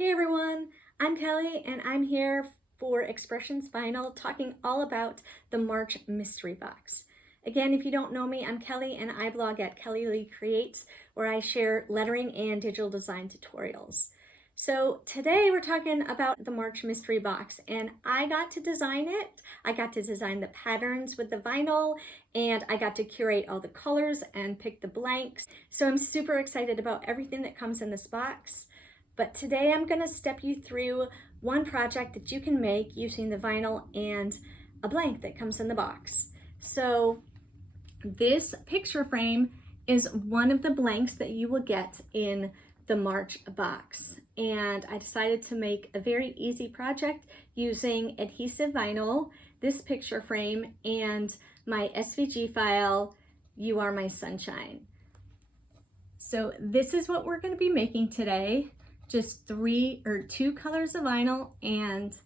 Hey everyone, I'm Kelly and I'm here for Expressions Vinyl talking all about the March Mystery Box. Again, if you don't know me, I'm Kelly and I blog at Kelly Lee Creates where I share lettering and digital design tutorials. So today we're talking about the March Mystery Box and I got to design it. I got to design the patterns with the vinyl and I got to curate all the colors and pick the blanks. So I'm super excited about everything that comes in this box. But today I'm going to step you through one project that you can make using the vinyl and a blank that comes in the box. So this picture frame is one of the blanks that you will get in the March box. And I decided to make a very easy project using adhesive vinyl, this picture frame, and my SVG file, You Are My Sunshine. So this is what we're going to be making today. Just two colors of vinyl and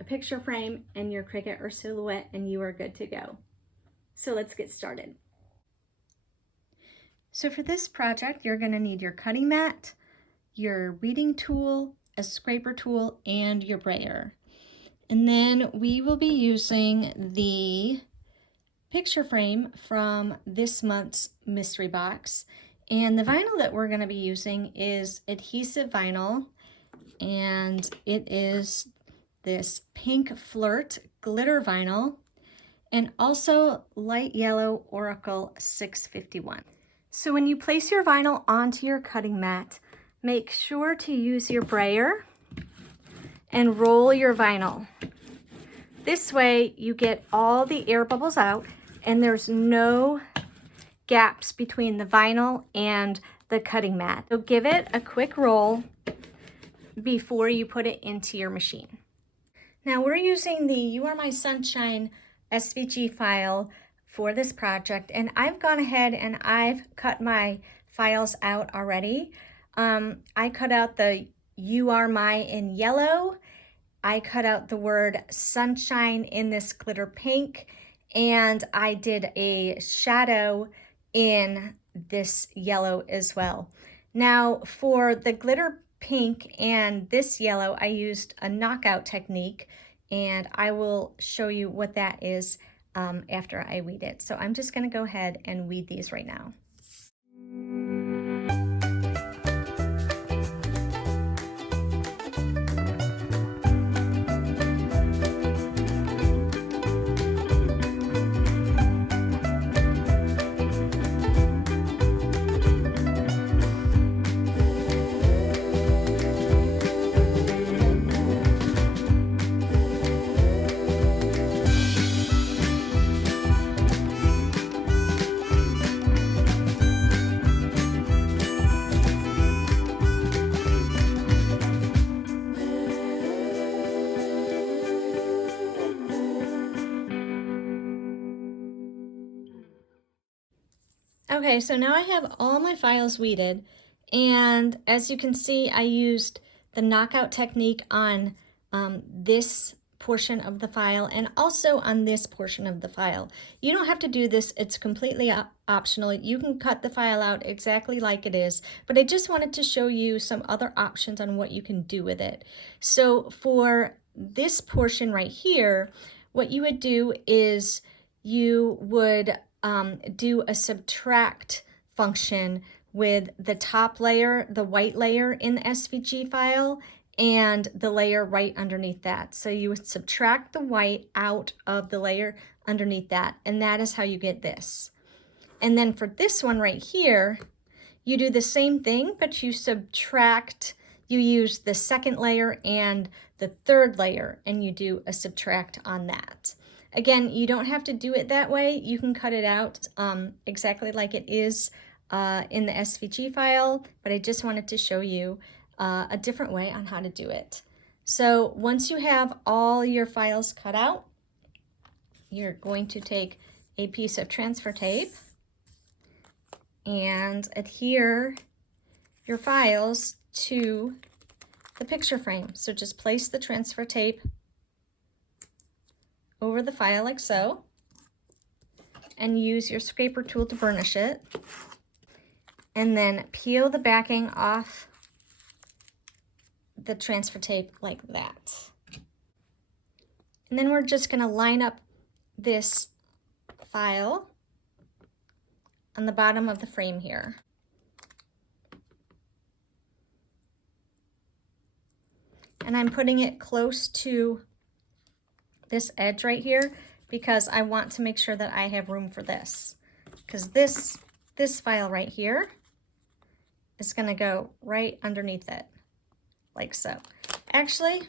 a picture frame and your Cricut or Silhouette and you are good to go. So let's get started. So for this project, you're going to need your cutting mat, your weeding tool, a scraper tool, and your brayer. And then we will be using the picture frame from this month's mystery box. And the vinyl that we're going to be using is adhesive vinyl, and it is this pink flirt glitter vinyl, and also light yellow Oracle 651. So when you place your vinyl onto your cutting mat, make sure to use your brayer and roll your vinyl. This way you get all the air bubbles out and there's no gaps between the vinyl and the cutting mat. So give it a quick roll before you put it into your machine. Now we're using the You Are My Sunshine SVG file for this project, and I've gone ahead and I've cut my files out already. I cut out the You Are My in yellow. I cut out the word sunshine in this glitter pink, and I did a shadow in this yellow as well. Now for the glitter pink and this yellow, I used a knockout technique, and I will show you what that is after I weed it. So I'm just going to go ahead and weed these right now. Okay, so now I have all my files weeded, and as you can see, I used the knockout technique on this portion of the file and also on this portion of the file. You don't have to do this, it's completely optional. You can cut the file out exactly like it is, but I just wanted to show you some other options on what you can do with it. So for this portion right here, what you would do is you would do a subtract function with the top layer, the white layer in the SVG file, and the layer right underneath that. So you would subtract the white out of the layer underneath that, and that is how you get this. And then for this one right here, you do the same thing, but you subtract, you use the second layer and the third layer, and you do a subtract on that. Again, you don't have to do it that way. You can cut it out exactly like it is in the SVG file, but I just wanted to show you a different way on how to do it. So once you have all your files cut out, you're going to take a piece of transfer tape and adhere your files to the picture frame. So just place the transfer tape over the file like so, and use your scraper tool to burnish it, and then peel the backing off the transfer tape like that. And then we're just going to line up this file on the bottom of the frame here. And I'm putting it close to this edge right here because I want to make sure that I have room for this. Because this file right here is going to go right underneath it, like so. Actually,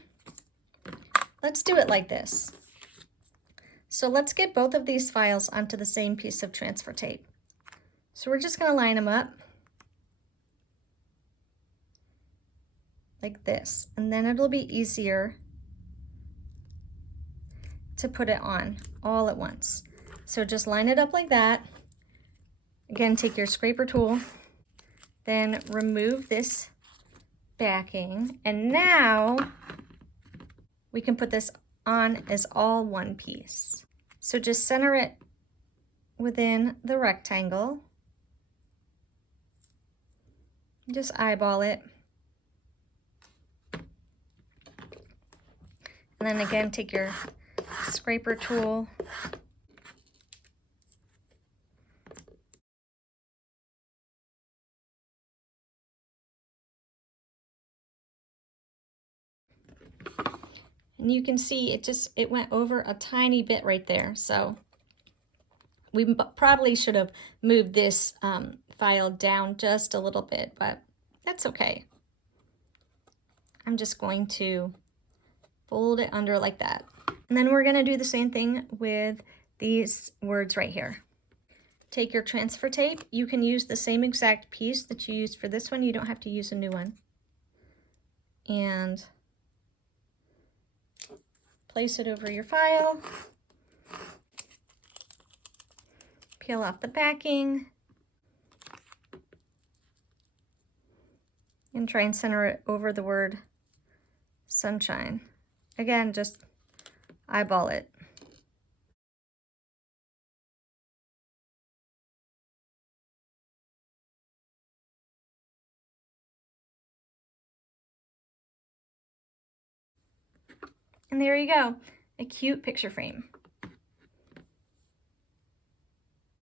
let's do it like this. So let's get both of these files onto the same piece of transfer tape. So we're just going to line them up like this, and then it'll be easier to put it on all at once. So just line it up like that. Again, take your scraper tool, then remove this backing, and now we can put this on as all one piece. So just center it within the rectangle. Just eyeball it. And then again, take your scraper tool. And you can see it went over a tiny bit right there. So we probably should have moved this file down just a little bit, but that's okay. I'm just going to fold it under like that. And then we're gonna do the same thing with these words right here. Take your transfer tape. You can use the same exact piece that you used for this one. You don't have to use a new one. And place it over your file. Peel off the backing. And try and center it over the word sunshine. Again, just eyeball it. And there you go, a cute picture frame.